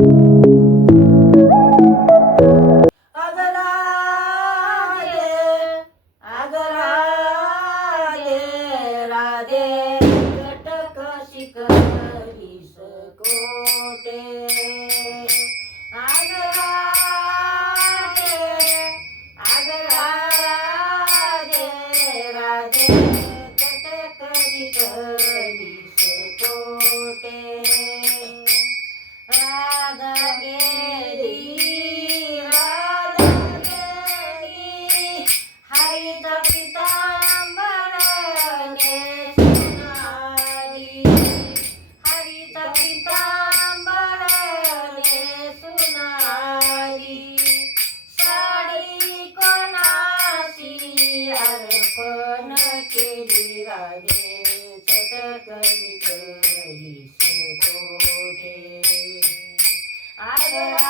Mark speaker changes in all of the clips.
Speaker 1: Thank you. अर्पण केली रागे चटकरी करी सुकोटे आगळा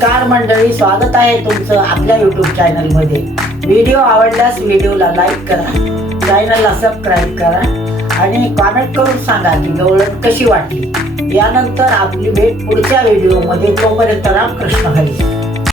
Speaker 2: नमस्कार मंडळी स्वागत आहे तुमचं आपल्या यूट्यूब चॅनलमध्ये व्हिडिओ आवडल्यास व्हिडिओला लाईक करा चॅनलला सबस्क्राईब करा आणि कॉमेंट करून सांगा की गवळण कशी वाटली. यानंतर आपली भेट पुढच्या व्हिडिओमध्ये. तोपर्यंत रामकृष्ण हरी.